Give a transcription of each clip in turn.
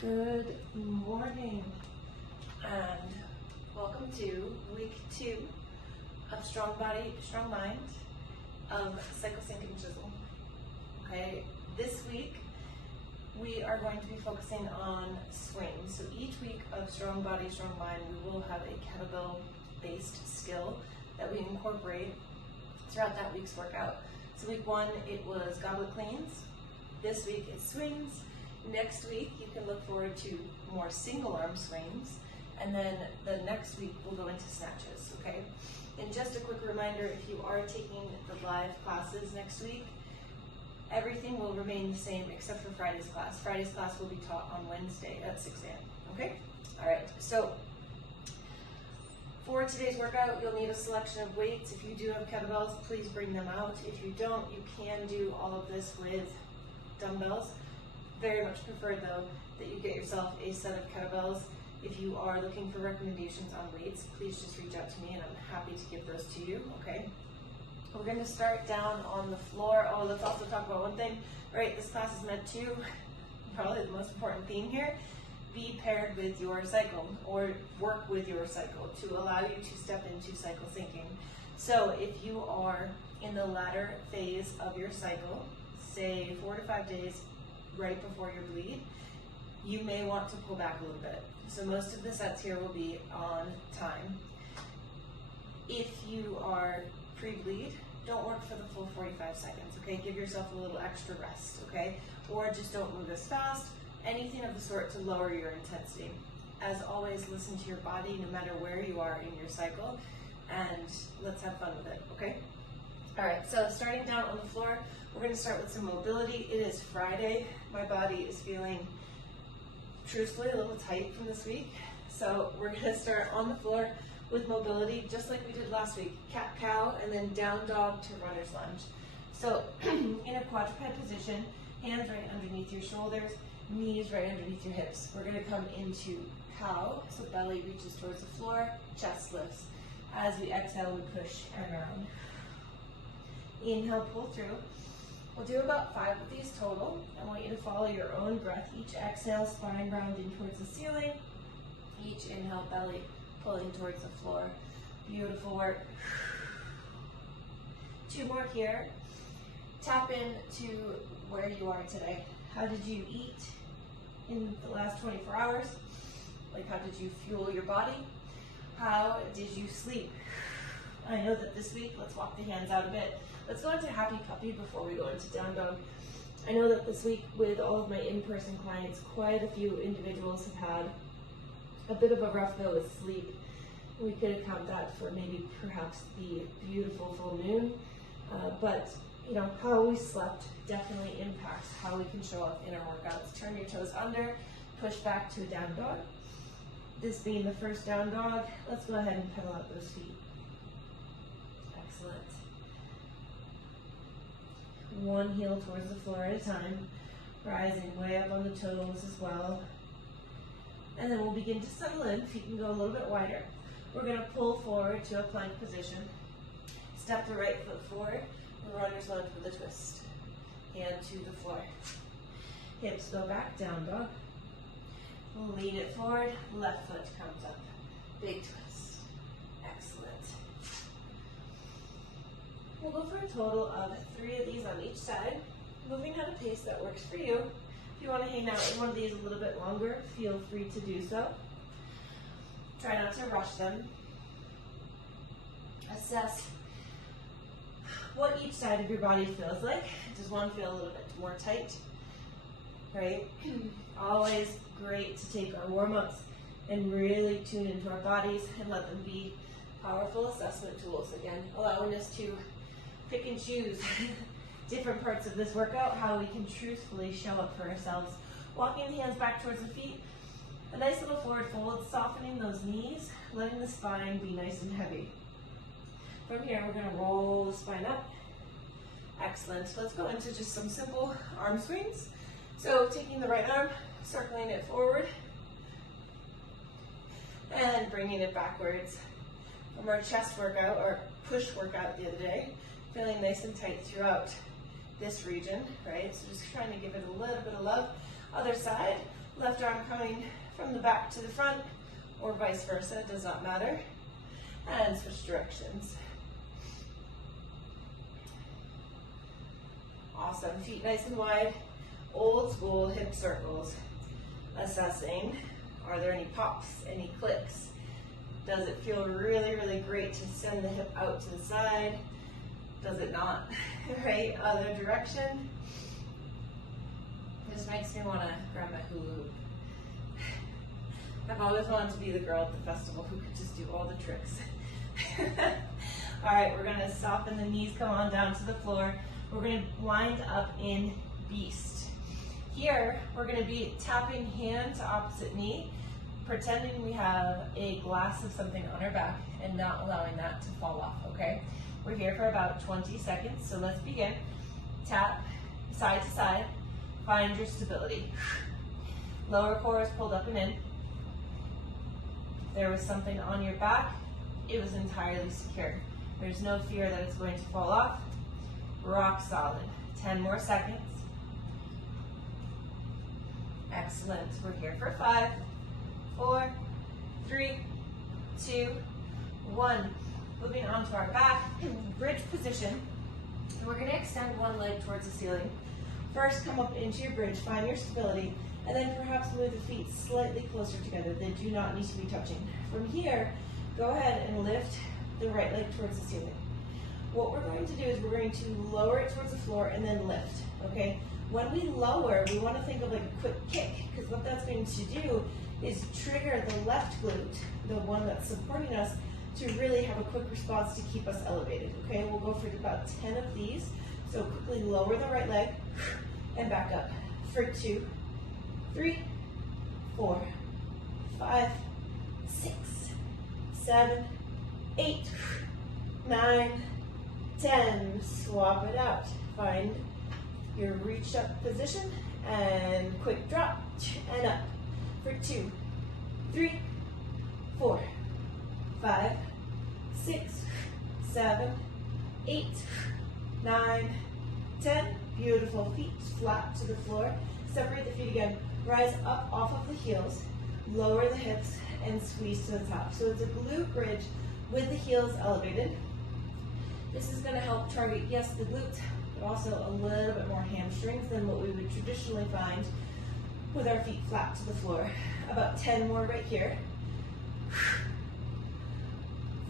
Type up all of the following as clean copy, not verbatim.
Good morning and welcome to week 2 of Strong Body, Strong Mind of Cycle, Synch, and Chisel. Okay, this week we are going to be focusing on swings. So each week of Strong Body, Strong Mind, we will have a kettlebell based skill that we incorporate throughout that week's workout. So week 1 it was goblet cleans. This week it's swings. Next week, you can look forward to more single arm swings, and then the next week we'll go into snatches, okay? And just a quick reminder, if you are taking the live classes next week, everything will remain the same except for Friday's class. Friday's class will be taught on Wednesday at 6 a.m., okay? All right, so for today's workout, you'll need a selection of weights. If you do have kettlebells, please bring them out. If you don't, you can do all of this with dumbbells. Very much prefer though that you get yourself a set of kettlebells. If you are looking for recommendations on weights, please just reach out to me and I'm happy to give those to you, okay? We're gonna start down on the floor. Oh, let's also talk about one thing. Right, this class is meant to, probably the most important theme here, be paired with your cycle or work with your cycle to allow you to step into cycle syncing. So if you are in the latter phase of your cycle, say 4 to 5 days right before your bleed, you may want to pull back a little bit. So most of the sets here will be on time. If you are pre-bleed, don't work for the full 45 seconds, okay? Give yourself a little extra rest, okay? Or just don't move as fast, anything of the sort to lower your intensity. As always, listen to your body no matter where you are in your cycle, and let's have fun with it, okay? All right, so starting down on the floor, we're gonna start with some mobility. It is Friday. My body is feeling, truthfully, a little tight from this week. So we're gonna start on the floor with mobility, just like we did last week. Cat-cow, and then down dog to runner's lunge. So in a quadruped position, hands right underneath your shoulders, knees right underneath your hips. We're gonna come into cow, so belly reaches towards the floor, chest lifts. As we exhale, we push and round. Inhale, pull through. We'll do about 5 of these total. I want you to follow your own breath. Each exhale, spine rounding towards the ceiling. Each inhale, belly pulling towards the floor. Beautiful work. 2 more here. Tap into where you are today. How did you eat in the last 24 hours? Like, how did you fuel your body? How did you sleep? I know that this week, let's walk the hands out a bit. Let's go into happy puppy before we go into down dog. I know that this week with all of my in-person clients, quite a few individuals have had a bit of a rough go with sleep. We could account that for maybe perhaps the beautiful full moon, but you know, how we slept definitely impacts how we can show up in our workouts. Turn your toes under, push back to a down dog. This being the first down dog, let's go ahead and pedal out those feet. Excellent. One heel towards the floor at a time, rising way up on the toes as well. And then we'll begin to settle in. Feet can go a little bit wider. We're going to pull forward to a plank position. Step the right foot forward, runner's lunge with a twist. Hand to the floor. Hips go back, down dog. Lean it forward, left foot comes up. Big twist. Excellent. We'll go for a total of 3 of these on each side, moving at a pace that works for you. If you want to hang out in one of these a little bit longer, feel free to do so. Try not to rush them. Assess what each side of your body feels like. Does one feel a little bit more tight? Right? Always great to take our warm-ups and really tune into our bodies and let them be powerful assessment tools. Again, allowing us to pick and choose different parts of this workout, how we can truthfully show up for ourselves. Walking the hands back towards the feet, a nice little forward fold, softening those knees, letting the spine be nice and heavy. From here, we're gonna roll the spine up. Excellent. So let's go into just some simple arm swings. So taking the right arm, circling it forward, and bringing it backwards. From our chest workout, or push workout the other day, feeling nice and tight throughout this region, right? So just trying to give it a little bit of love. Other side, Left arm coming from the back to the front, or vice versa, it does not matter. And switch directions. Awesome, feet nice and wide, old school hip circles. Assessing, are there any pops, any clicks? Does it feel really, really great to send the hip out to the side? Does it not? Right, other direction. This makes me want to grab my hula hoop. I've always wanted to be the girl at the festival who could just do all the tricks. All right, we're gonna soften the knees, come on down to the floor. We're gonna wind up in beast. Here, we're gonna be tapping hand to opposite knee, pretending we have a glass of something on our back and not allowing that to fall off, okay? We're here for about 20 seconds, so let's begin. Tap, side to side, find your stability. Lower core is pulled up and in. If there was something on your back, it was entirely secure. There's no fear that it's going to fall off. Rock solid. 10 more seconds. Excellent. We're here for 5, 4, 3, 2, 1. Moving on to our back, bridge position. We're going to extend one leg towards the ceiling. First, come up into your bridge, find your stability, and then perhaps move the feet slightly closer together. They do not need to be touching. From here, go ahead and lift the right leg towards the ceiling. What we're going to do is we're going to lower it towards the floor and then lift, okay? When we lower, we want to think of like a quick kick, because what that's going to do is trigger the left glute, the one that's supporting us, to really have a quick response to keep us elevated, okay? We'll go for about 10 of these. So quickly lower the right leg and back up for 2, 3, 4, 5, 6, 7, 8, 9, 10. Swap it out. Find your reach up position and quick drop and up for 2, 3, 4, 5, 6, 7, 8, 9, 10. Beautiful. Feet flat to the floor. Separate the feet again. Rise up off of the heels. Lower the hips and squeeze to the top. So it's a glute bridge with the heels elevated. This is going to help target, yes, the glutes, but also a little bit more hamstrings than what we would traditionally find with our feet flat to the floor. About 10 more right here.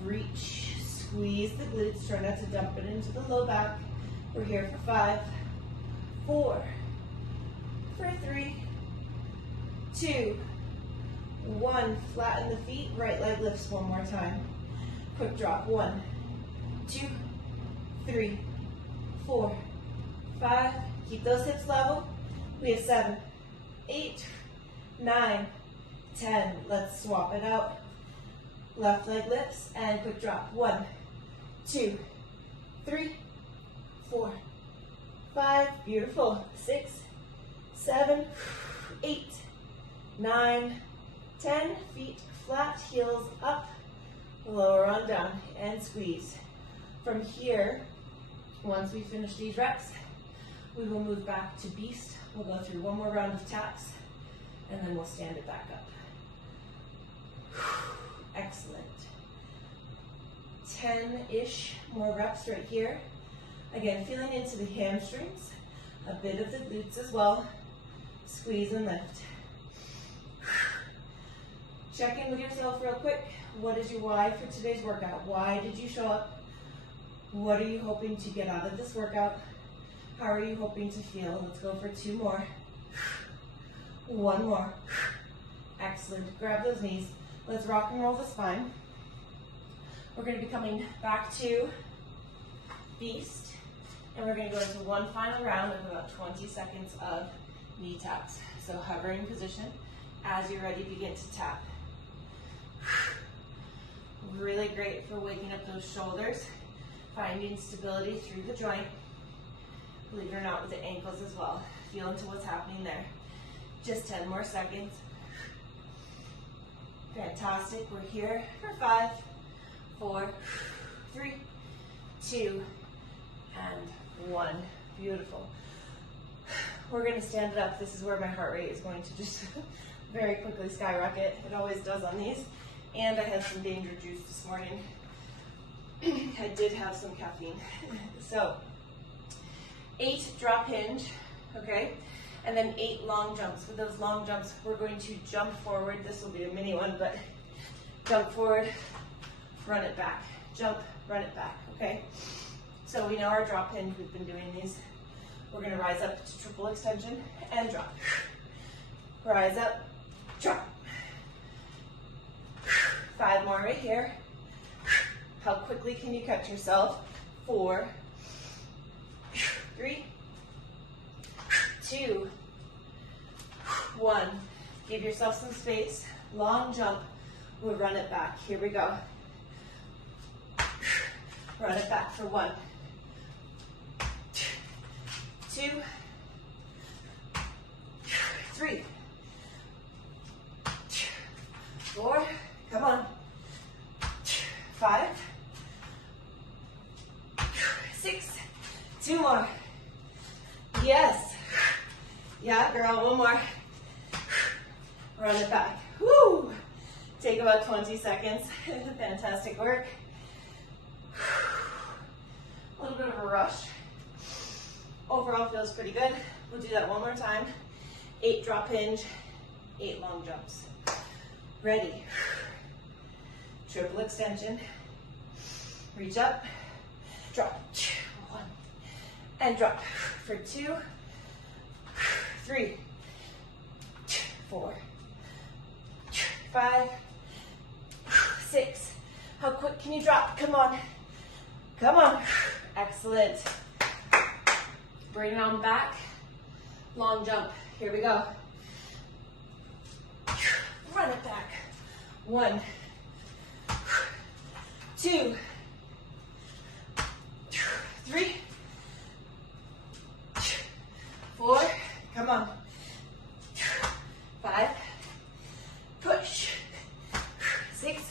Reach, squeeze the glutes, try not to dump it into the low back. We're here for 5, 4, for 3, 2, 1. Flatten the feet, right leg lifts one more time. Quick drop, 1, 2, 3, 4, 5. Keep those hips level. We have 7, 8, 9, 10. Let's swap it out. Left leg lifts and quick drop. 1, 2, 3, 4, 5. Beautiful. 6, 7, 8, 9, 10. Feet flat, heels up. Lower on down and squeeze. From here, once we finish these reps, we will move back to beast. We'll go through one more round of taps and then we'll stand it back up. Excellent. 10-ish more reps right here. Again, feeling into the hamstrings, a bit of the glutes as well. Squeeze and lift. Check in with yourself real quick. What is your why for today's workout? Why did you show up? What are you hoping to get out of this workout? How are you hoping to feel? Let's go for 2 more. 1 more. Excellent. Grab those knees. Let's rock and roll the spine. We're going to be coming back to beast, and we're going to go into one final round of about 20 seconds of knee taps. So hover in position. As you're ready, begin to tap. Really great for waking up those shoulders, finding stability through the joint. Believe it or not, with the ankles as well. Feel into what's happening there. Just 10 more seconds. Fantastic. We're here for 5, 4, 3, 2, and 1. Beautiful. we're gonna stand it up. This is where my heart rate is going to just very quickly skyrocket. It always does on these. And I had some danger juice this morning. I did have some caffeine. So 8 drop hinge, okay? And then 8 long jumps. With those long jumps, we're going to jump forward. This will be a mini one, but jump forward, run it back. Jump, run it back, okay? So we know our drop hinge, we've been doing these. We're gonna rise up to triple extension and drop. Rise up, drop. 5 more right here. How quickly can you catch yourself? 4, 3, 2, 1. Give yourself some space. Long jump. We'll run it back. Here we go. Run it back for 1, 2, 3, 4. Come on. 5, 6. 2 more. Yes. Yeah, girl, 1 more. Run it back. Woo! Take about 20 seconds. Fantastic work. A little bit of a rush. Overall feels pretty good. We'll do that 1 more time. 8 drop hinge, 8 long jumps. Ready. Triple extension. Reach up, drop. 1, and drop for 2, 3, 4, 5, 6. How quick can you drop? Come on. Come on. Excellent. Bring it on back. Long jump. Here we go. Run it back. 1, 2, 3, 4. Come on. 5. Push. 6.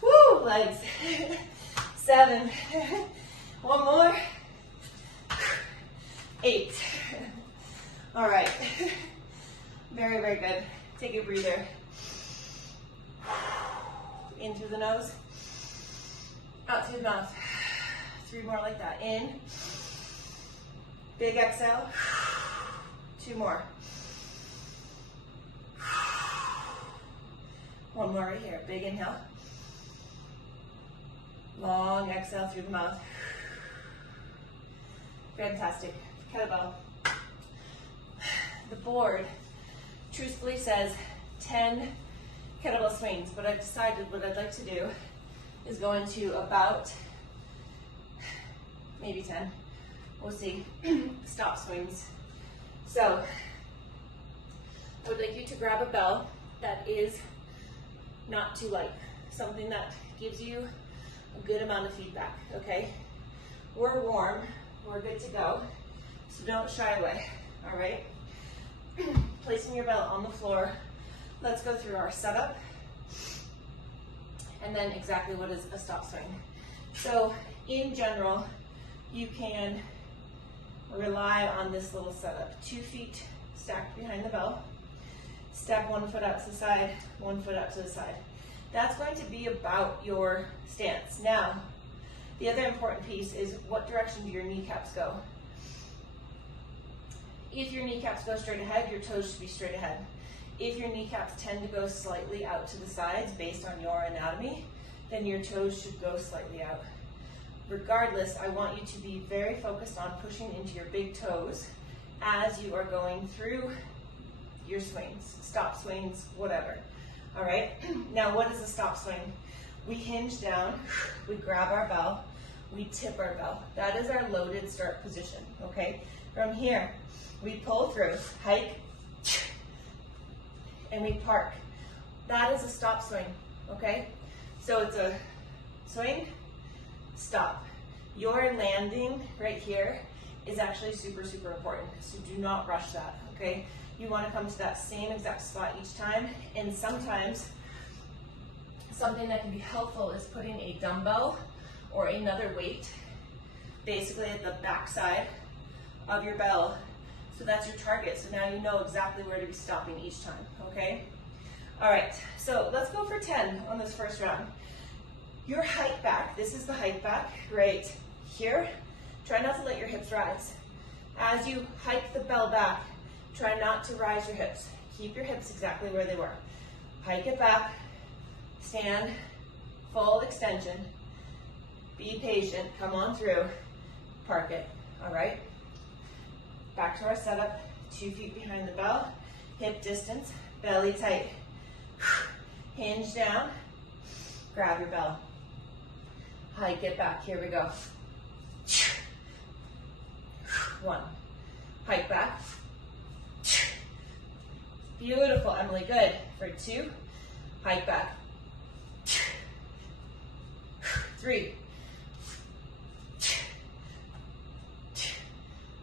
Woo, legs. 7. 1 more. 8. All right. Very, very good. Take a breather. In through the nose. Out through the mouth. 3 more like that. In. Big exhale. 2 more. 1 more right here. Big inhale. Long exhale through the mouth. Fantastic. Kettlebell. The board truthfully says 10 kettlebell swings, but I've decided what I'd like to do is go into about maybe 10. We'll see. Stop swings. So I would like you to grab a bell that is not too light, something that gives you a good amount of feedback, okay? We're warm, we're good to go, so don't shy away, all right? Placing your belt on the floor, let's go through our setup, and then exactly what is a stop swing. So in general, you can rely on this little setup. 2 feet stacked behind the bell, step 1 foot out to the side, 1 foot out to the side. That's going to be about your stance. Now, the other important piece is what direction do your kneecaps go? If your kneecaps go straight ahead, your toes should be straight ahead. If your kneecaps tend to go slightly out to the sides based on your anatomy, then your toes should go slightly out. Regardless, I want you to be very focused on pushing into your big toes as you are going through your swings, stop swings, whatever. All right, now what is a stop swing? We hinge down, we grab our bell, we tip our bell. That is our loaded start position, okay? From here, we pull through, hike, and we park. That is a stop swing, okay? So it's a swing, stop. Your landing right here is actually super, super important, so do not rush that, okay? You want to come to that same exact spot each time, and sometimes something that can be helpful is putting a dumbbell or another weight basically at the back side of your bell So that's your target. So now you know exactly where to be stopping each time, okay? All right, so let's go for 10 on this first round. Your hike back, this is the hike back right here. Try not to let your hips rise. As you hike the bell back, try not to rise your hips. Keep your hips exactly where they were. Hike it back, stand, full extension. Be patient, come on through, park it, all right? Back to our setup, 2 feet behind the bell, hip distance, belly tight. Hinge down, grab your bell. Hike it back, here we go. 1, hike back. Beautiful, Emily, good. For 2, hike back. 3.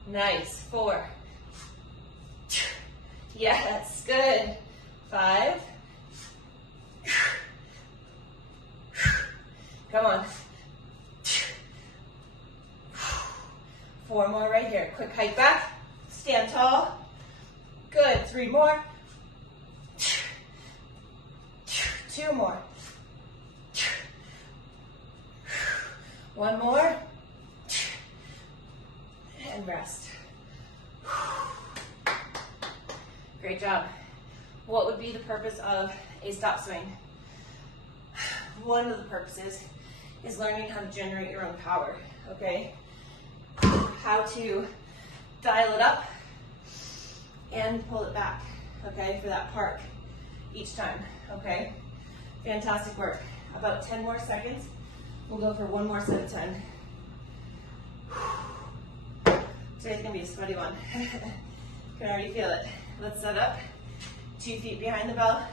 Nice, 4. Yes, good. 5. Come on. 4 more right here. Quick hike back. Stand tall. Good. 3 more. 2 more. 1 more. And rest. Great job. What would be the purpose of a stop swing? One of the purposes is learning how to generate your own power, okay? How to dial it up and pull it back, okay, for that park each time, okay? Fantastic work. About 10 more seconds. We'll go for 1 more set of 10. Today's gonna be a sweaty one. Can already feel it. Let's set up. 2 feet behind the bell.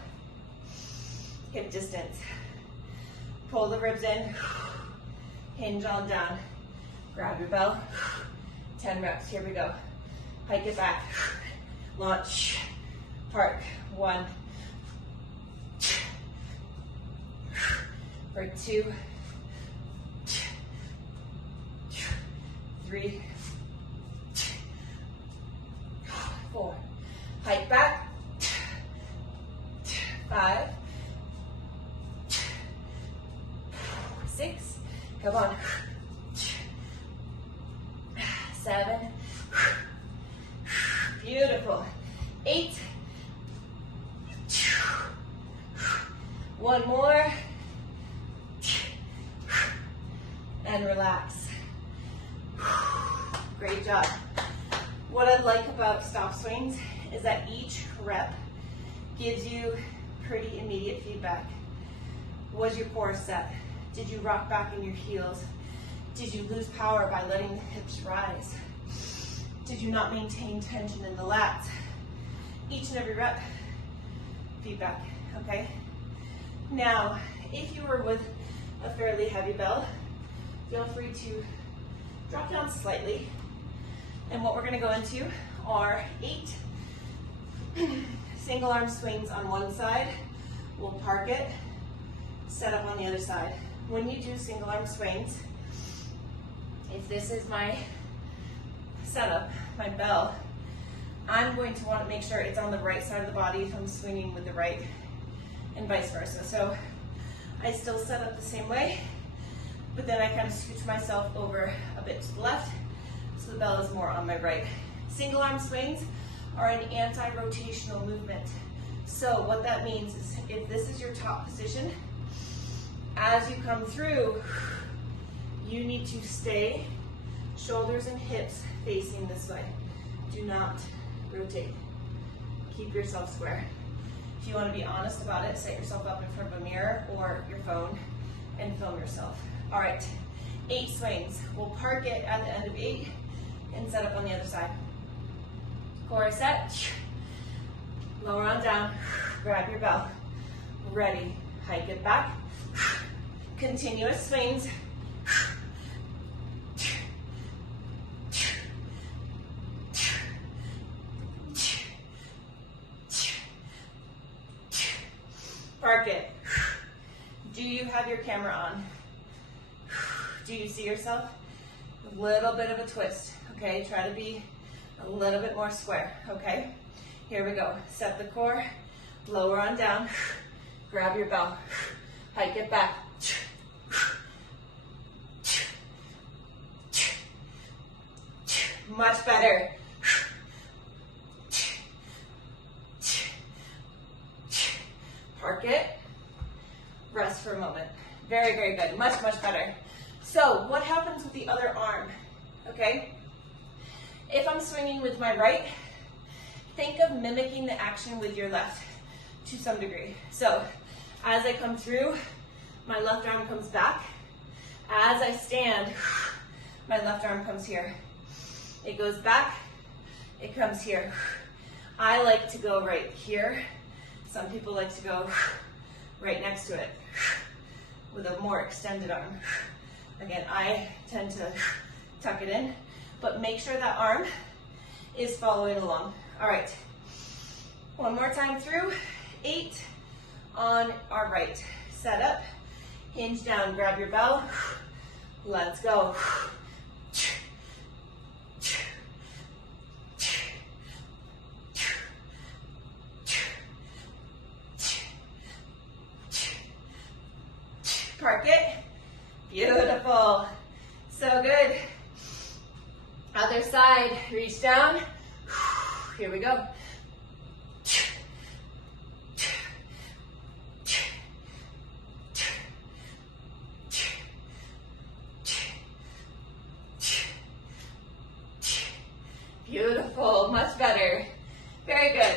Hip distance. Pull the ribs in. Hinge on down. Grab your bell. 10 reps. Here we go. Hike it back. Launch. Park. 1. For 2. 3. 4. Hike back. 5. 6. Come on. 7. Beautiful. 8. 1 more. And relax. Great job. What I like about stop swings is that each rep gives you pretty immediate feedback. Was your core set? Did you rock back in your heels? Did you lose power by letting the hips rise? Did you not maintain tension in the lats? Each and every rep, feedback, okay? Now, if you were with a fairly heavy bell, feel free to drop down slightly. And what we're gonna go into are 8 single arm swings on one side. We'll park it, set up on the other side. When you do single arm swings, if this is my setup, my bell, I'm going to want to make sure it's on the right side of the body if I'm swinging with the right, and vice versa. So I still set up the same way, but then I kind of scooch myself over a bit to the left, so the bell is more on my right. Single arm swings are an anti-rotational movement. So what that means is if this is your top position, as you come through, you need to stay shoulders and hips facing this way. Do not rotate. Keep yourself square. If you want to be honest about it, set yourself up in front of a mirror or your phone and film yourself. All right, 8 swings. We'll park it at the end of 8 and set up on the other side. Core set. Lower on down. Grab your bell. Ready. Hike it back. Continuous swings. Park it. Do you have your camera on? Do you see yourself? A little bit of a twist, okay? Try to be A little bit more square, okay? Here we go. Set the core, lower on down, grab your bell, hike it back. Much better. Park it. Rest for a moment. Very, very good. Much, much better. So what happens with the other arm? Okay? If I'm swinging with my right, think of mimicking the action with your left to some degree. So as I come through, my left arm comes back. As I stand, my left arm comes here. It goes back, it comes here. I like to go right here. Some people like to go right next to it with a more extended arm. Again, I tend to tuck it in, but make sure that arm is following along. All right, one more time through. 8 on our right. Set up, hinge down, grab your bell. Let's go. Park it. Beautiful. So good. Other side. Reach down. Here we go. Beautiful. Much better. Very good.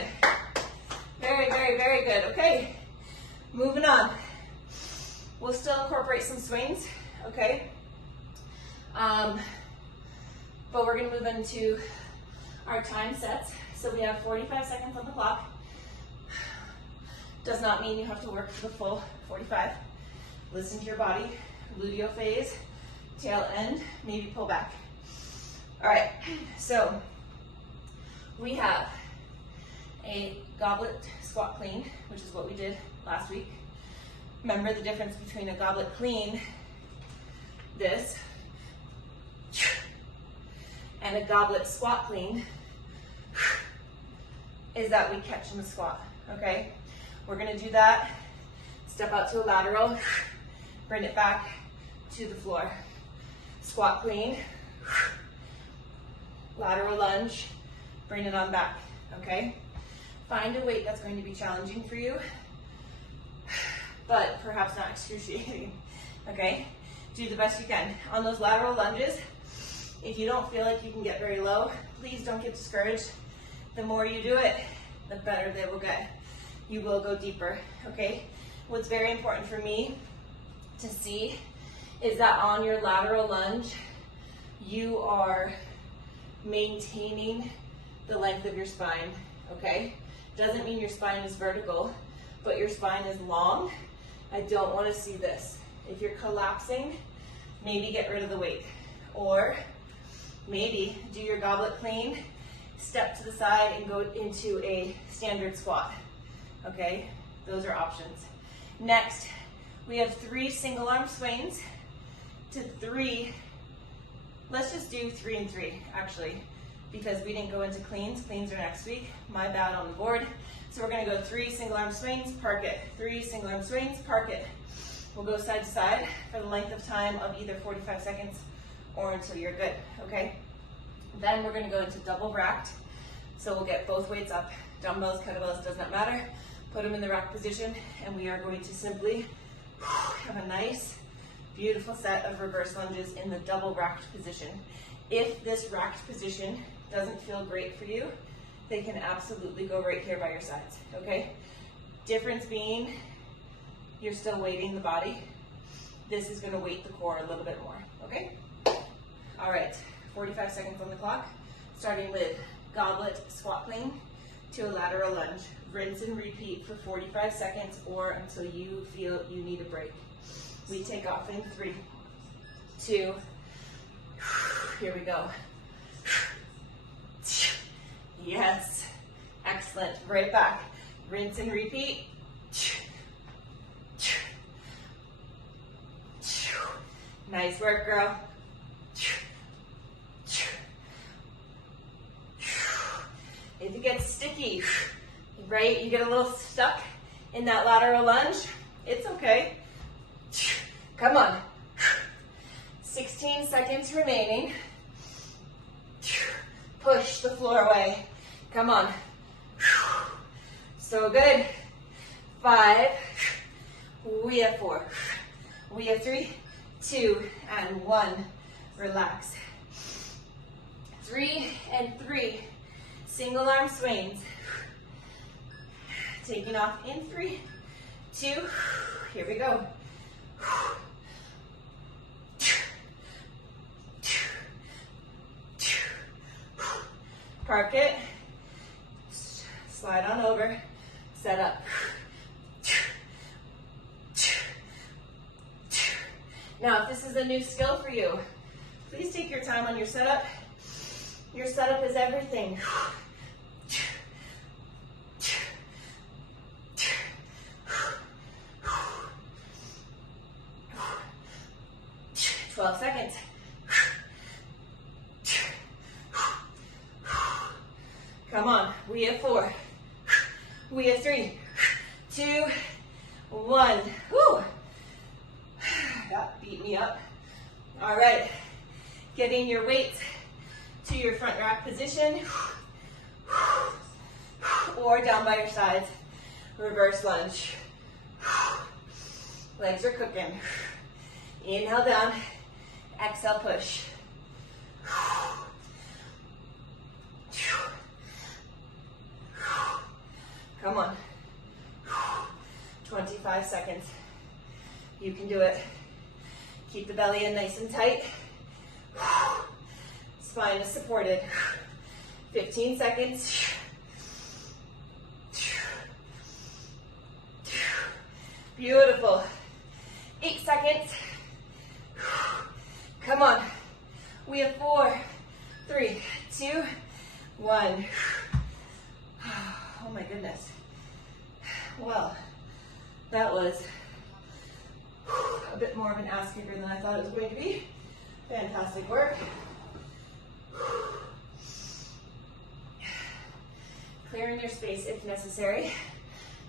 Very, very, very good. Okay. Moving on. We'll still incorporate some swings, okay? But we're gonna move into our time sets. So we have 45 seconds on the clock. Does not mean you have to work for the full 45. Listen to your body. Luteal phase, tail end, maybe pull back. All right, so we have a goblet squat clean, which is what we did last week. Remember the difference between a goblet clean, this, and a goblet squat clean is that we catch in the squat, okay? We're gonna do that, step out to a lateral, bring it back to the floor. Squat clean, lateral lunge, bring it on back, okay? Find a weight that's going to be challenging for you, but perhaps not excruciating, okay? Do the best you can. On those lateral lunges, if you don't feel like you can get very low, please don't get discouraged. The more you do it, the better they will get. You will go deeper, okay? What's very important for me to see is that on your lateral lunge, you are maintaining the length of your spine, okay? Doesn't mean your spine is vertical, but your spine is long. I don't want to see this. If you're collapsing, maybe get rid of the weight. Or maybe do your goblet clean, step to the side and go into a standard squat. Okay, those are options. Next, we have 3 single arm swings to 3. Let's just do 3 and 3 actually, because we didn't go into cleans. Cleans are next week. My bad on the board. So we're gonna go 3 single arm swings, park it. 3 single arm swings, park it. We'll go side to side for the length of time of either 45 seconds or until you're good, okay? Then we're gonna go into double racked. So we'll get both weights up, dumbbells, kettlebells, does not matter. Put them in the rack position, and we are going to simply have a nice, beautiful set of reverse lunges in the double racked position. If this racked position doesn't feel great for you, they can absolutely go right here by your sides, okay? Difference being, you're still weighting the body. This is gonna weight the core a little bit more, okay? All right, 45 seconds on the clock, starting with goblet squat clean to a lateral lunge. Rinse and repeat for 45 seconds or until you feel you need a break. We take off in 3, 2, here we go. Yes, excellent, right back. Rinse and repeat. Nice work, girl. right? You get a little stuck in that lateral lunge. It's okay. Come on. 16 seconds remaining. Push the floor away. Come on. So good. 5. We have 4. We have 3, 2, and 1. Relax. 3 and 3. Single arm swings. Taking off in 3, 2. Here we go. Park it. Slide on over. Set up. Now, if this is a new skill for you, please take your time on your setup. Your setup is everything. 12 seconds. Come on, we have 4. We have 3, 2, 1. Whew. That beat me up. All right, getting your weights to your front rack position or down by your sides. Reverse lunge. Legs are cooking. Inhale down, exhale push. Come on. 25 seconds. You can do it. Keep the belly in nice and tight. Spine is supported. 15 seconds. Beautiful. 8 seconds. Come on. We have 4, 3, 2, 1. Oh my goodness. Well, that was a bit more of an ass kicker than I thought it was going to be. Fantastic work. Clearing your space if necessary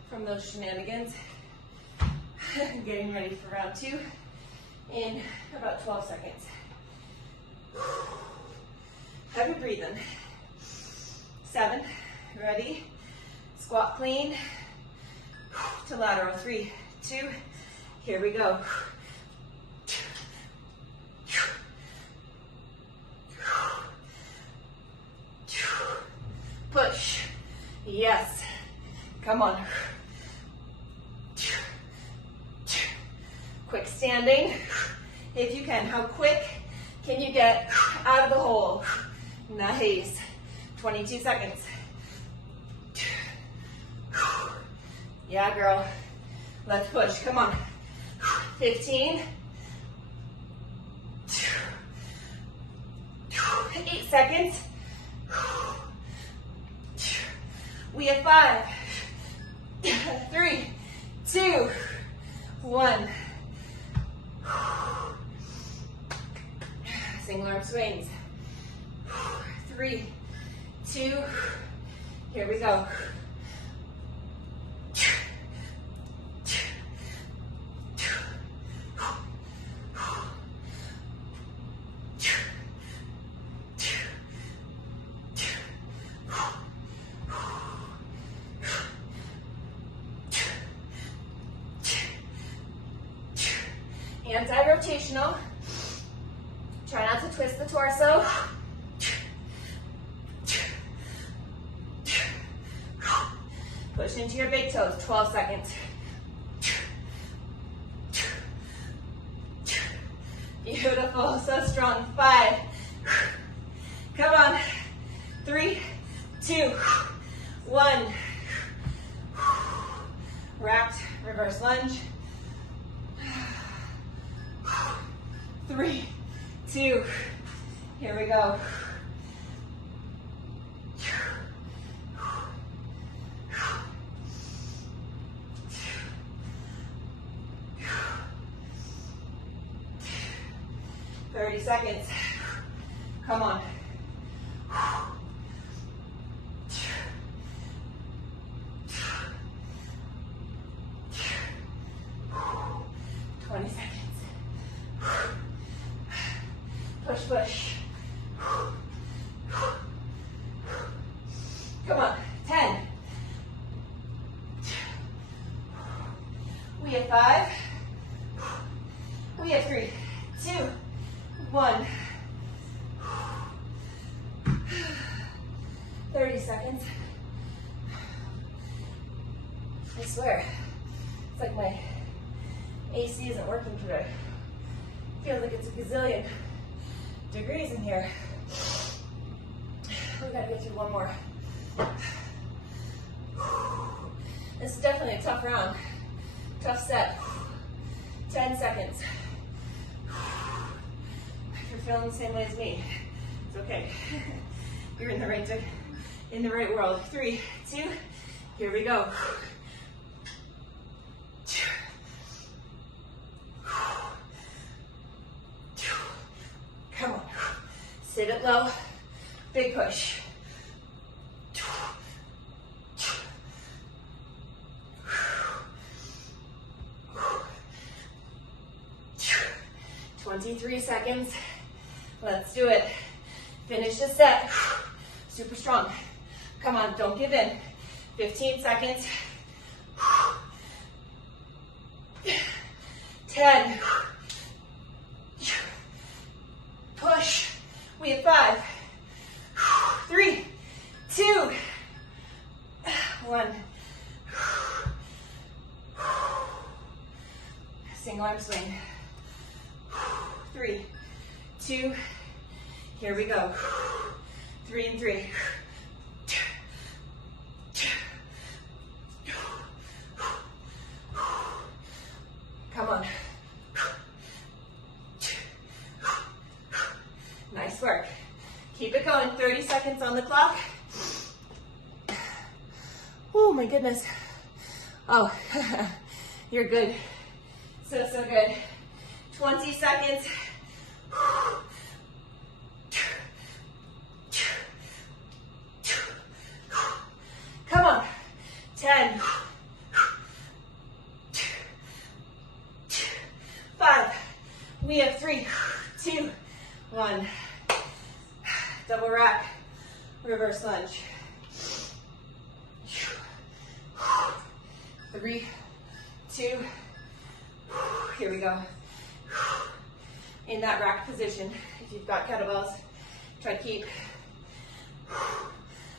from those shenanigans. Getting ready for round 2 in about 12 seconds. Heavy breathing. 7, ready, squat clean to lateral. 3, 2, here we go. Push, yes, come on. Quick standing, if you can. How quick can you get out of the hole? Nice. 22 seconds. Yeah, girl. Let's push. Come on. 15. 8 seconds. We have 5, 3, 2, 1. Single arm swings. 3, 2, here we go. Anti-rotational. Try not to twist the torso. Push into your big toes, 12 seconds. Beautiful, so strong. 5. Come on. 3, 2, 1. Wrapped, reverse lunge. 3, 2, here we go. Seconds. Come on. push. Come on, 10. We have 5. We have 3, 2, 1. 30 seconds. I swear, it's like my AC isn't working today. Feels like it's a gazillion degrees in here. We gotta get through one more. This is definitely a tough round, tough set. 10 seconds. If you're feeling the same way as me, it's okay. You're in the right world. 3, 2, here we go. Come on. Sit it low. Big push. 23 seconds. Let's do it. Finish the set. Super strong. Come on, don't give in. 15 seconds. 10. Push. We have 5, 3, 2, 1. Single arm swing. 3, 2, here we go. 3 and 3. Come on. Nice work. Keep it going. 30 seconds on the clock. Oh my goodness. Oh, you're good. So good. 20 seconds. Come on. 10. 5. We have 3, 2, 1. Double rack, reverse lunge. 3, 2, here we go. In that rack position, if you've got kettlebells, try to keep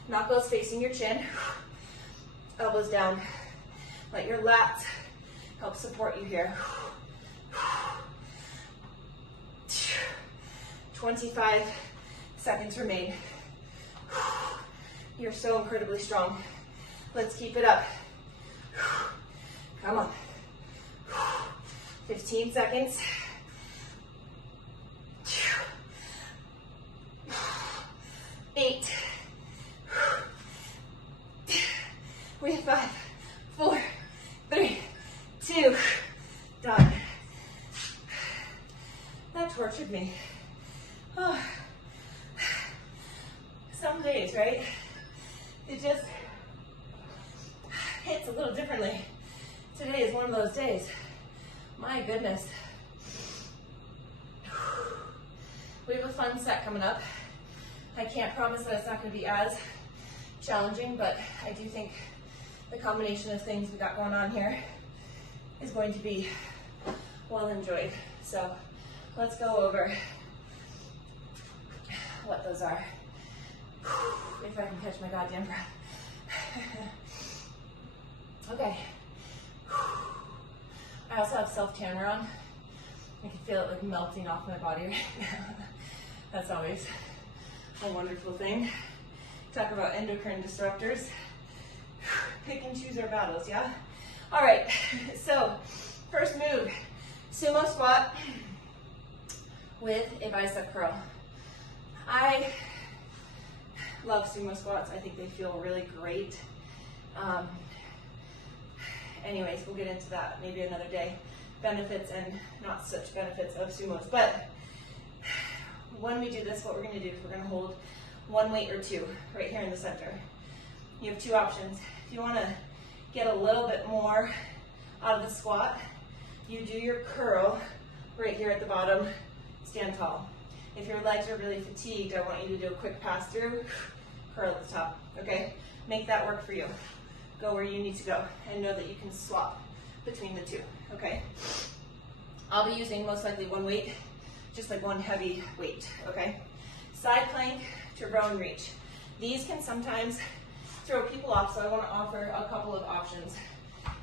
knuckles facing your chin, elbows down. Let your lats help support you here. 25 seconds remain. You're so incredibly strong. Let's keep it up. Come on. 15 seconds. 8. We have 5, 4, 3, 2. Done. That tortured me. Oh. Some days, right? It just hits a little differently. Today is one of those days. My goodness. We have a fun set coming up. I can't promise that it's not going to be as challenging, but I do think the combination of things we got going on here is going to be well enjoyed. So let's go over what those are. If I can catch my goddamn breath. Okay. I also have self-tanner on. I can feel it like melting off my body right now. That's always a wonderful thing. Talk about endocrine disruptors. Pick and choose our battles, yeah? All right, so first move, sumo squat with a bicep curl. I love sumo squats. I think they feel really great. Anyways, we'll get into that maybe another day. Benefits and not such benefits of sumos. But when we do this, what we're going to do is we're going to hold one weight or two right here in the center. You have two options. If you want to get a little bit more out of the squat, you do your curl right here at the bottom, stand tall. If your legs are really fatigued, I want you to do a quick pass through, curl at the top, okay? Make that work for you. Go where you need to go and know that you can swap between the two, okay? I'll be using most likely one weight, just like one heavy weight, okay? Side plank to row and reach. These can sometimes throw people off, so I want to offer a couple of options.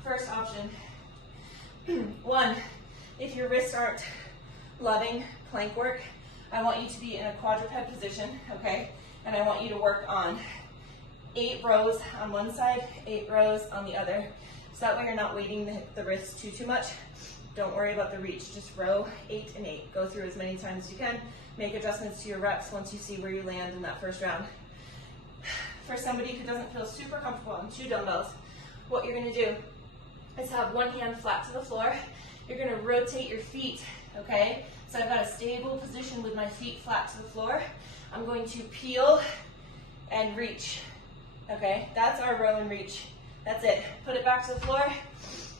First option, one, if your wrists aren't loving plank work, I want you to be in a quadruped position, okay? And I want you to work on 8 rows on one side, 8 rows on the other. So that way you're not weighting the wrists too much. Don't worry about the reach, just row 8 and 8. Go through as many times as you can. Make adjustments to your reps once you see where you land in that first round. For somebody who doesn't feel super comfortable on 2 dumbbells, what you're gonna do is have one hand flat to the floor. You're gonna rotate your feet, okay? So I've got a stable position with my feet flat to the floor. I'm going to peel and reach, okay? That's our row and reach. That's it. Put it back to the floor,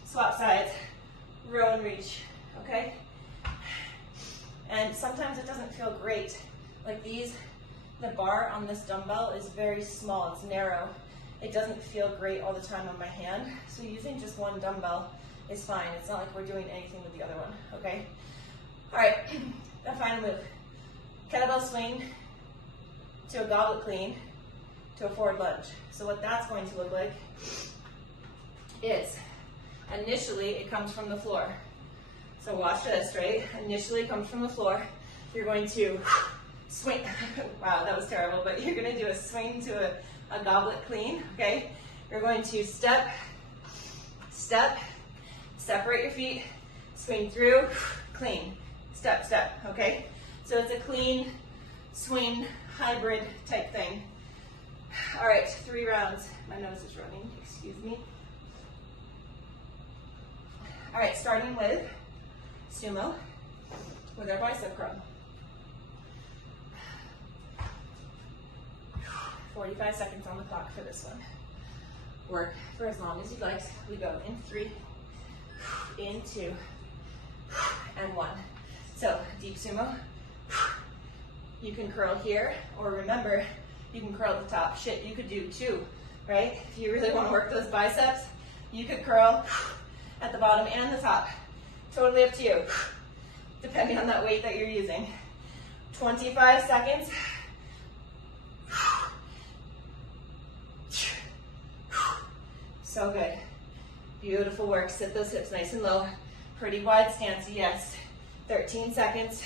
swap sides, row and reach, okay? And sometimes it doesn't feel great. Like these, the bar on this dumbbell is very small, it's narrow. It doesn't feel great all the time on my hand. So using just one dumbbell is fine. It's not like we're doing anything with the other one, okay? All right, the final move. Kettlebell swing to a goblet clean to a forward lunge. So what that's going to look like is, initially it comes from the floor. So watch this, right? Initially it comes from the floor. You're going to swing. Wow, that was terrible, but you're gonna do a swing to a goblet clean, okay? You're going to step, step, separate your feet, swing through, clean, step, step, okay? So it's a clean, swing, hybrid type thing. All right, 3 rounds. My nose is running, excuse me. All right, starting with Sumo with our bicep curl. 45 seconds on the clock for this one. Work for as long as you'd like. We go in 3, in 2, and 1. So deep sumo. You can curl here, or remember, you can curl at the top. Shit, you could do 2, right? If you really want to work those biceps, you could curl at the bottom and the top. Totally up to you, depending on that weight that you're using. 25 seconds. So good. Beautiful work. Sit those hips nice and low. Pretty wide stance, yes. 13 seconds.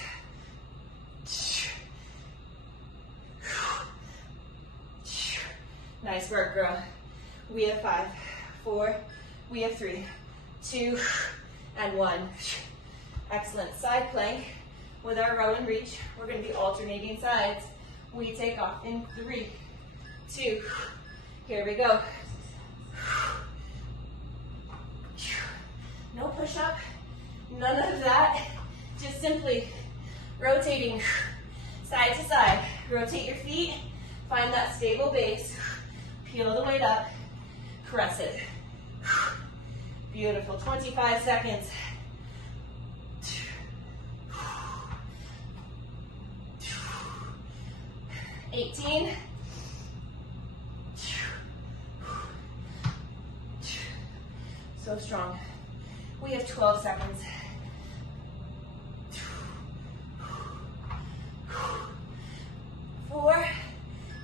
Nice work, girl. We have 5, 4, we have 3, 2, and 1. Excellent. Side plank with our row and reach. We're going to be alternating sides. We take off in 3, 2, here we go. No push-up, none of that. Just simply rotating side to side. Rotate your feet, find that stable base, peel the weight up, press it. Beautiful, 25 seconds. 18. So strong. We have 12 seconds. 4.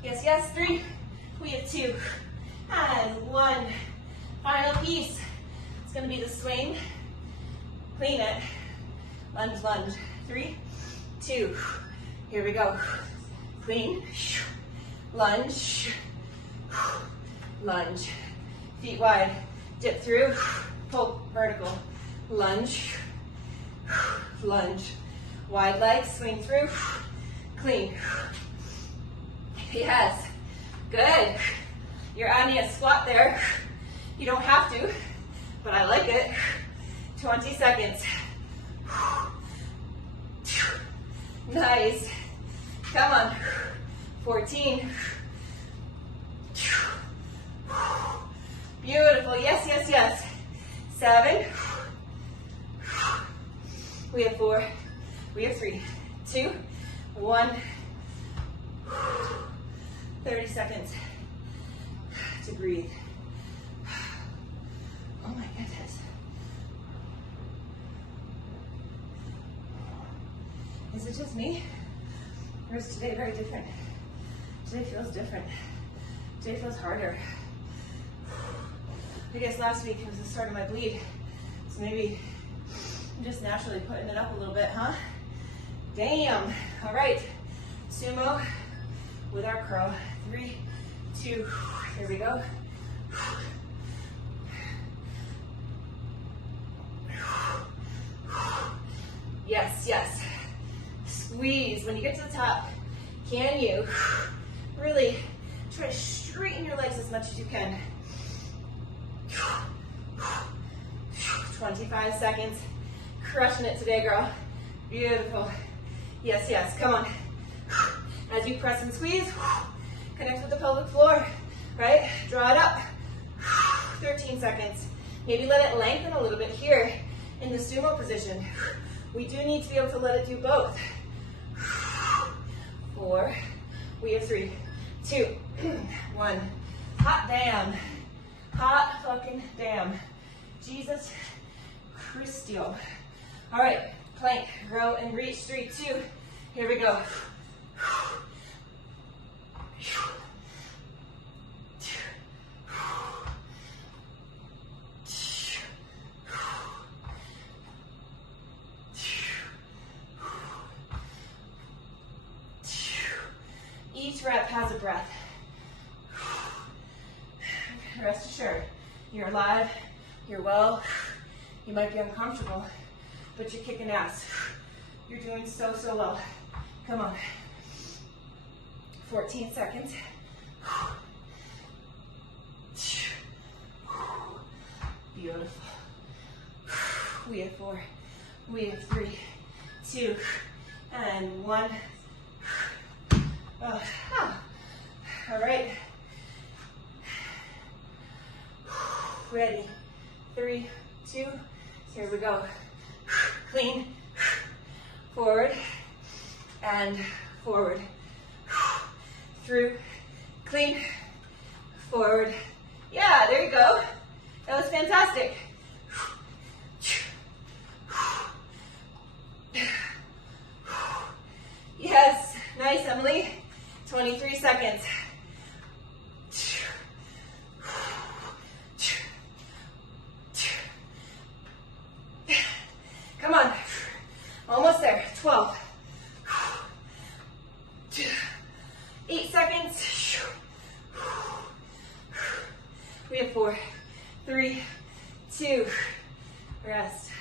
Yes, yes. 3. We have 2. And 1. Final piece. It's going to be the swing. Clean it. Lunge, lunge. 3, 2. Here we go. Clean. Lunge. Lunge. Feet wide. Dip through. Pull vertical. Lunge. Lunge. Wide legs. Swing through. Clean. Yes. Good. You're adding a squat there. You don't have to, but I like it. 20 seconds. Nice. Come on. 14. Beautiful. Yes, yes, yes. 7. We have 4. We have 3, 2, 1. 30 seconds to breathe. Oh my goodness. Is it just me? Or is today very different? Today feels different. Today feels harder. I guess last week was the start of my bleed. So maybe I'm just naturally putting it up a little bit, huh? Damn. All right. Sumo with our curl. 3, 2, here we go. Yes, yes. Squeeze. When you get to the top, can you really try to straighten your legs as much as you can? 25 seconds. Crushing it today, girl. Beautiful. Yes, yes. Come on. As you press and squeeze, connect with the pelvic floor, right? Draw it up. 13 seconds. Maybe let it lengthen a little bit here in the sumo position. We do need to be able to let it do both. 4, we have 3, 2, 1. Hot damn. Hot fucking damn. Jesus Christio. All right, plank, row and reach, 3, 2. Here we go. Each rep has a breath. Rest assured, you're alive, you're well, you might be uncomfortable, but you're kicking ass. You're doing so, so well. Come on. 14 seconds. Beautiful. We have 4, we have 3, 2, and 1. All right. Ready. 3, 2. Here we go. Clean. Forward. And forward. Through. Clean. Forward. Yeah, there you go. That was fantastic. Yes. Nice, Emily. 23 seconds. Come on. Almost there. 12. 8 seconds. We have 4, 3, 2. Rest.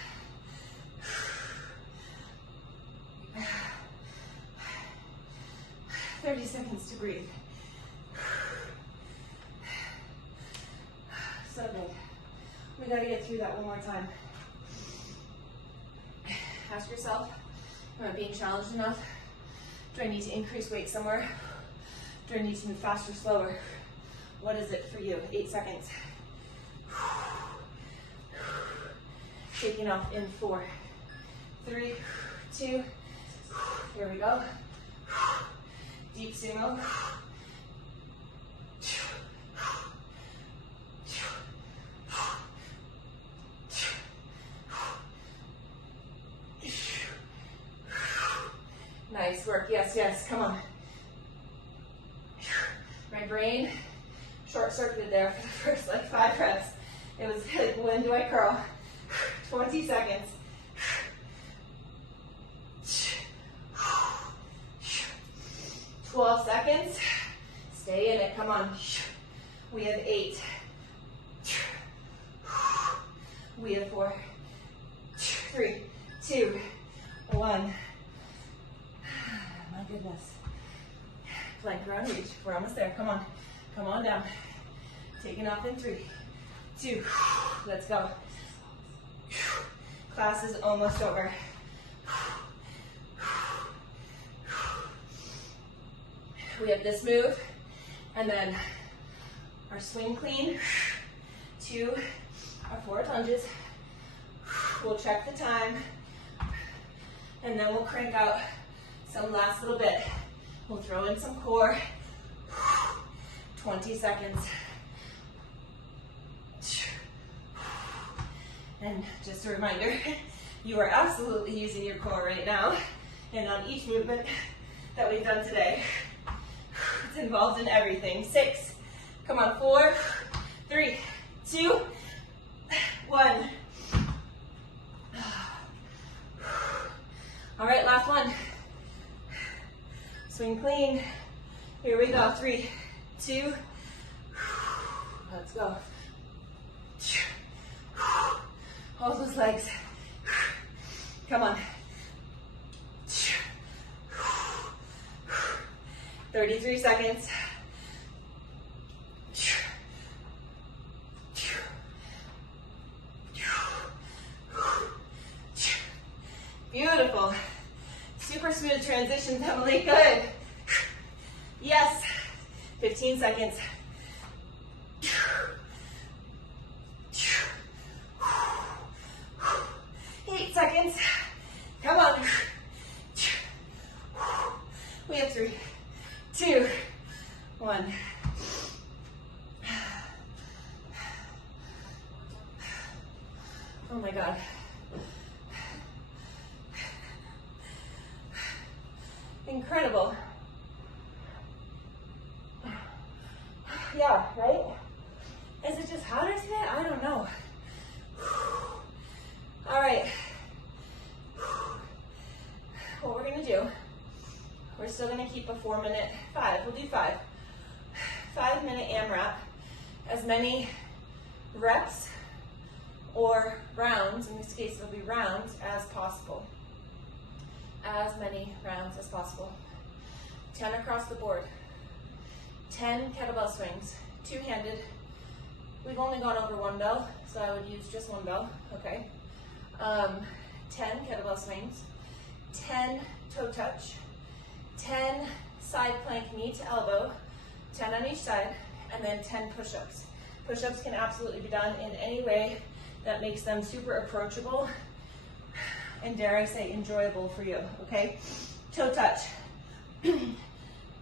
"30 seconds to breathe." So good. We gotta get through that one more time. Ask yourself, am I being challenged enough? Do I need to increase weight somewhere? Do I need to move faster, slower? What is it for you? 8 seconds. Taking off in 4, 3, 2. Here we go. Deep sumo. Nice work. Yes, yes. Come on. My brain short-circuited there for the first 5 reps. It was like, when do I curl? 20 seconds. 12 seconds. Stay in it. Come on. We have 8. We have 4, 3, 2, 1. My goodness. Plank around reach. We're almost there. Come on. Come on down. Taking off in 3, 2. Let's go. Class is almost over. We have this move, and then our swing clean, 2, our forward lunges. We'll check the time, and then we'll crank out Some last little bit. We'll throw in some core. 20 seconds. And just a reminder, you are absolutely using your core right now. And on each movement that we've done today, it's involved in everything. 6, come on, 4, 3, 2, 1. All right, last one. Swing clean. Here we go. 3, 2. Let's go. Hold those legs. Come on. 33 seconds. Beautiful. Super smooth transitions, Emily. Good. Yes. 15 seconds. 8 seconds. Come on. We have 3, 2, 1. Oh my God. Incredible. Yeah, right? Is it just hotter today? I don't know. All right. What we're gonna do, we're still gonna keep a 4-minute, 5, we'll do 5. 5-minute AMRAP, as many reps or rounds, in this case it'll be rounds, as possible. As many rounds as possible. 10 across the board. 10 kettlebell swings, 2-handed. We've only gone over 1 bell, so I would use just 1 bell, okay? 10 kettlebell swings, 10 toe touch, 10 side plank knee to elbow, 10 on each side, and then 10 push-ups. Push-ups can absolutely be done in any way that makes them super approachable and, dare I say, enjoyable for you, okay? Toe touch.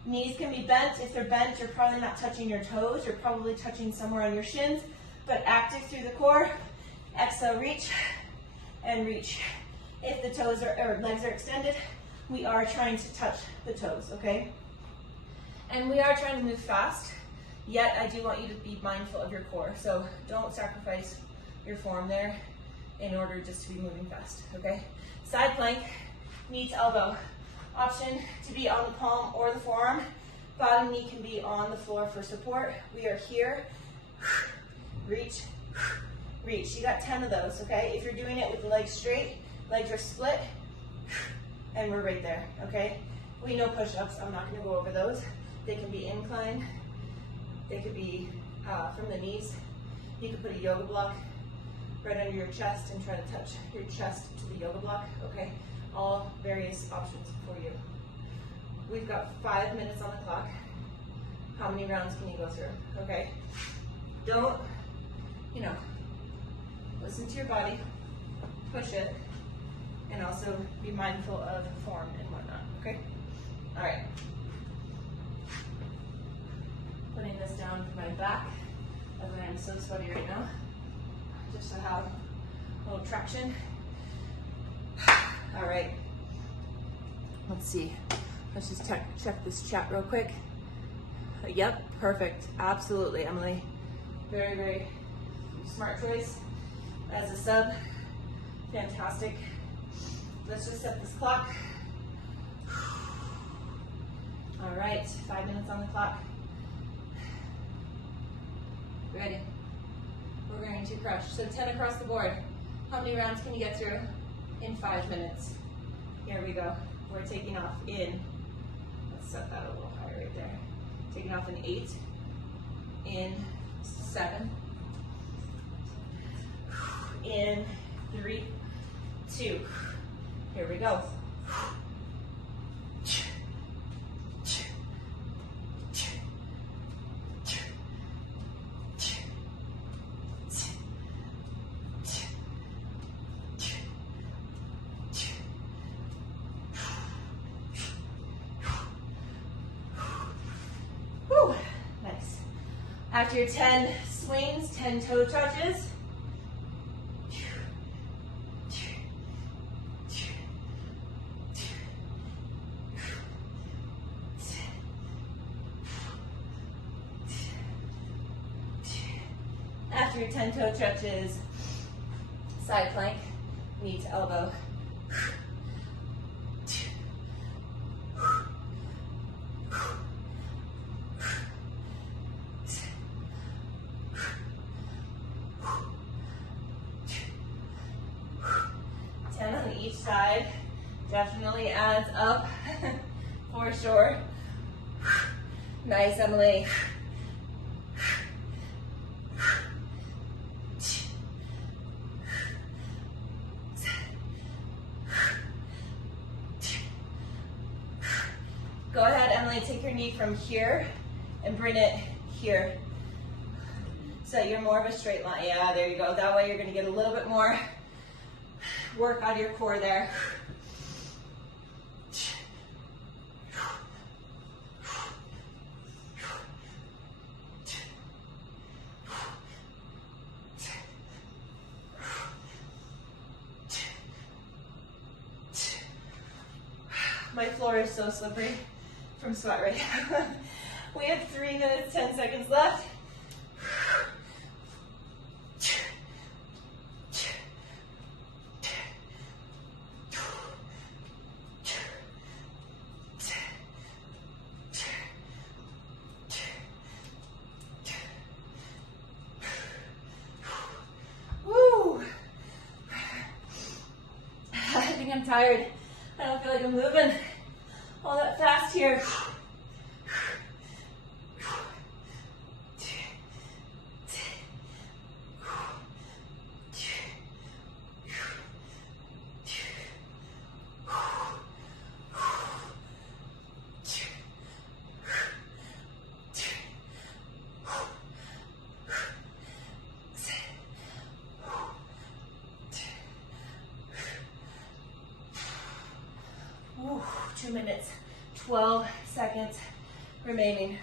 Knees can be bent. If they're bent, you're probably not touching your toes. You're probably touching somewhere on your shins, but active through the core. Exhale, reach and reach. If the toes or legs are extended, we are trying to touch the toes, okay? And we are trying to move fast, yet I do want you to be mindful of your core. So don't sacrifice your form there in order just to be moving fast, okay? Side plank, knee to elbow. Option to be on the palm or the forearm. Bottom knee can be on the floor for support. We are here. Reach, reach. You got 10 of those, okay? If you're doing it with the legs straight, legs are split, and we're right there, okay? We know push-ups. I'm not going to go over those. They can be incline. They could be from the knees. You could put a yoga block right under your chest and try to touch your chest to the yoga block, okay? All various options for you. We've got 5 minutes on the clock. How many rounds can you go through, okay? Don't, listen to your body, push it, and also be mindful of form and whatnot, okay? All right. Putting this down for my back, as I am so sweaty right now, just to have a little traction. All right, let's see. Let's just check this chat real quick. Yep, perfect, absolutely, Emily. Very, very smart choice as a sub, fantastic. Let's just set this clock. All right, 5 minutes on the clock. Ready? We're going to crush. So 10 across the board. How many rounds can you get through in 5 minutes? Here we go. We're taking off in, let's set that a little higher right there. Taking off in 8, in 7, in 3, 2. Here we go. After your 10 swings, 10 toe touches. After your 10 toe touches, side plank, knee to elbow. Each side definitely adds up for sure. Nice, Emily. Go ahead, Emily, take your knee from here and bring it here. So you're more of a straight line. Yeah, there you go. That way you're going to get a little bit more work out of your core there. My floor is so slippery from sweat right now. We have 3 minutes, 10 seconds left. I'm tired. I don't feel like I'm moving all that fast here. Ooh, 2 minutes, 12 seconds remaining.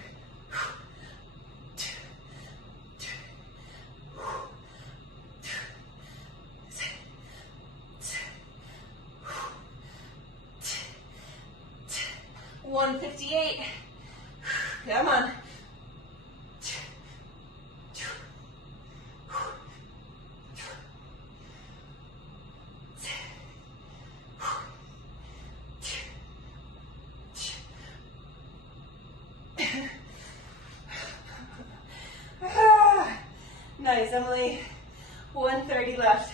$158. Come on. Nice, Emily. 130 left.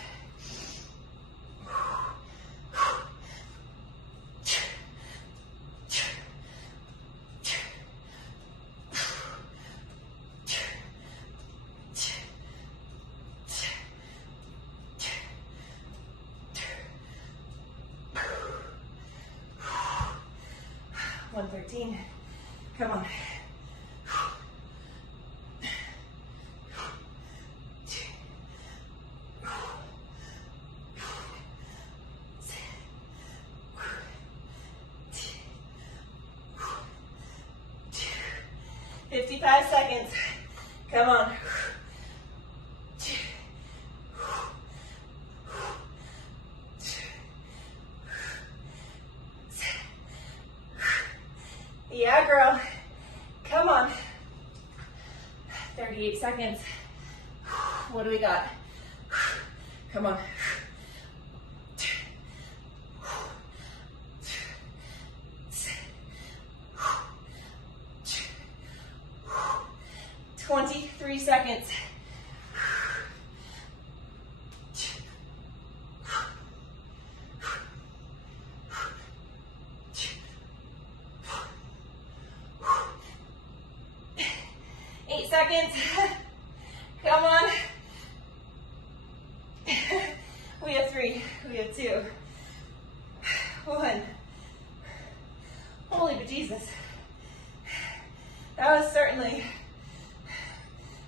$113. Come on. $55 seconds. Come on. Yeah, girl. Come on. 38 seconds. What do we got? Come on. $23 seconds. Seconds. Come on. We have 3. We have 2. 1. Holy bejesus. That was certainly,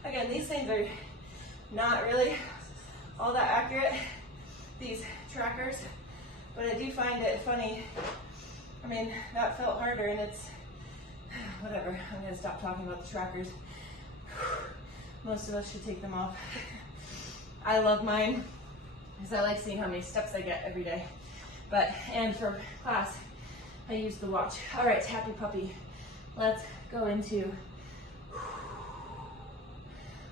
again, these things are not really all that accurate, these trackers, but I do find it funny. I mean, that felt harder and it's, whatever, I'm gonna stop talking about the trackers. Most of us should take them off. I love mine because I like seeing how many steps I get every day. And for class, I use the watch. All right, happy puppy. Let's go into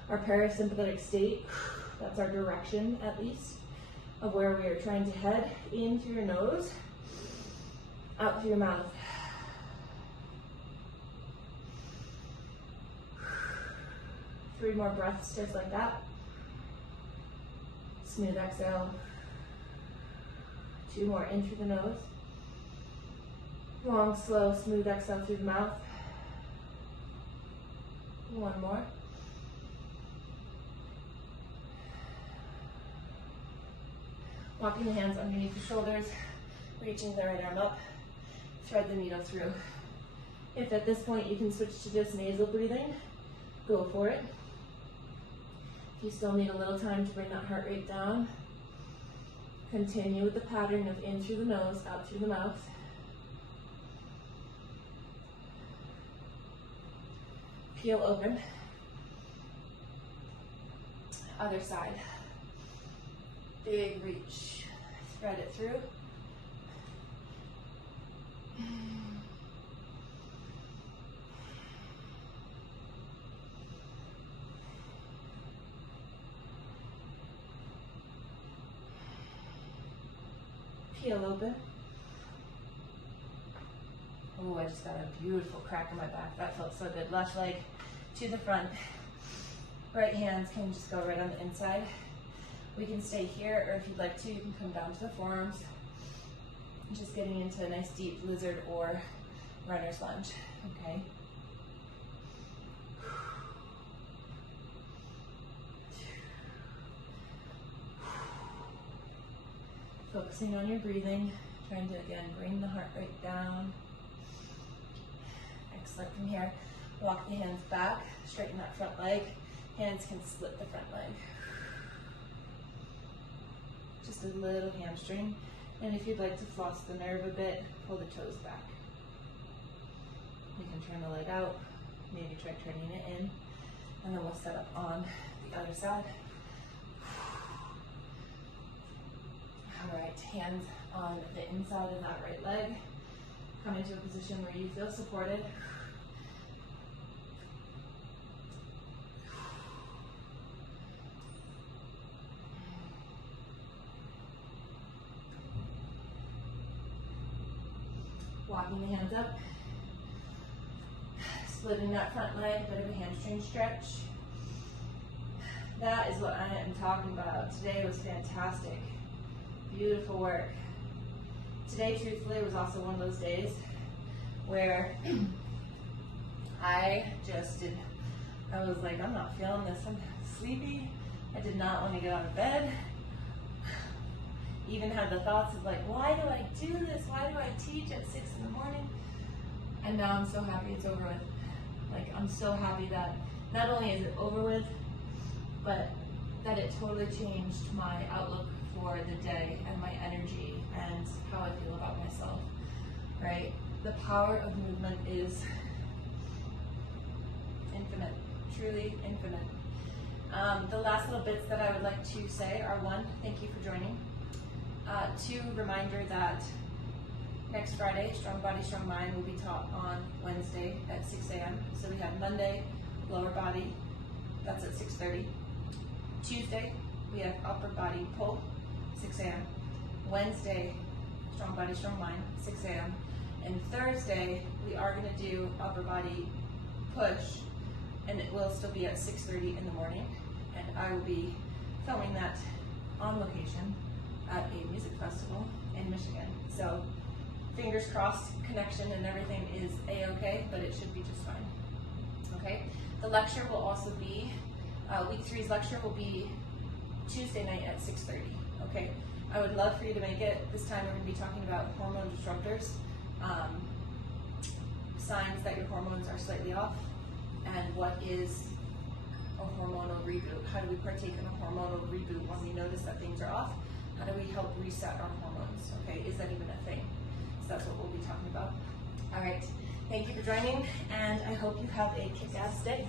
our parasympathetic state. That's our direction, at least, of where we are trying to head. In through your nose, out through your mouth. Three more breaths just like that. Smooth exhale. Two more in through the nose. Long, slow, smooth exhale through the mouth. One more. Walking the hands underneath the shoulders, reaching the right arm up, thread the needle through. If at this point you can switch to just nasal breathing, go for it. If you still need a little time to bring that heart rate down, continue with the pattern of in through the nose, out through the mouth. Peel open. Other side. Big reach. Thread it through. Peel open. Oh, I just got a beautiful crack in my back. That felt so good. Left leg to the front. Right hands can just go right on the inside. We can stay here, or if you'd like to, you can come down to the forearms. Just getting into a nice deep lizard or runner's lunge, okay? Focusing on your breathing, trying to, again, bring the heart rate down. Excellent. From here, walk the hands back, straighten that front leg. Hands can split the front leg. Just a little hamstring. And if you'd like to floss the nerve a bit, pull the toes back. You can turn the leg out, maybe try turning it in, and then we'll set up on the other side. All right, hands on the inside of that right leg. Come into a position where you feel supported. Walking the hands up, splitting that front leg, a bit of a hamstring stretch. That is what I am talking about. Today was fantastic. Beautiful work. Today, truthfully, was also one of those days where I was like, I'm not feeling this. I'm sleepy. I did not want to get out of bed. Even had the thoughts of like, why do I do this? Why do I teach at 6 in the morning? And now I'm so happy it's over with. Like, I'm so happy that not only is it over with, but that it totally changed my outlook for the day and my energy and how I feel about myself, right? The power of movement is infinite, truly infinite. The last little bits that I would like to say are: one, thank you for joining. Two, reminder that next Friday, Strong Body, Strong Mind will be taught on Wednesday at 6 a.m. So we have Monday, lower body, that's at 6:30. Tuesday, we have upper body pull, 6 a.m. Wednesday, Strong Body, Strong Mind, 6 a.m. And Thursday, we are going to do upper body push, and it will still be at 6:30 in the morning. And I will be filming that on location at a music festival in Michigan. So fingers crossed, connection and everything is a-okay, but it should be just fine. Okay, the lecture will also be, week 3's lecture will be Tuesday night at 6:30. Okay, I would love for you to make it. This time we're going to be talking about hormone disruptors, signs that your hormones are slightly off, and what is a hormonal reboot. How do we partake in a hormonal reboot when we notice that things are off? How do we help reset our hormones? Okay, is that even a thing? So that's what we'll be talking about. All right, thank you for joining, and I hope you have a kick-ass day.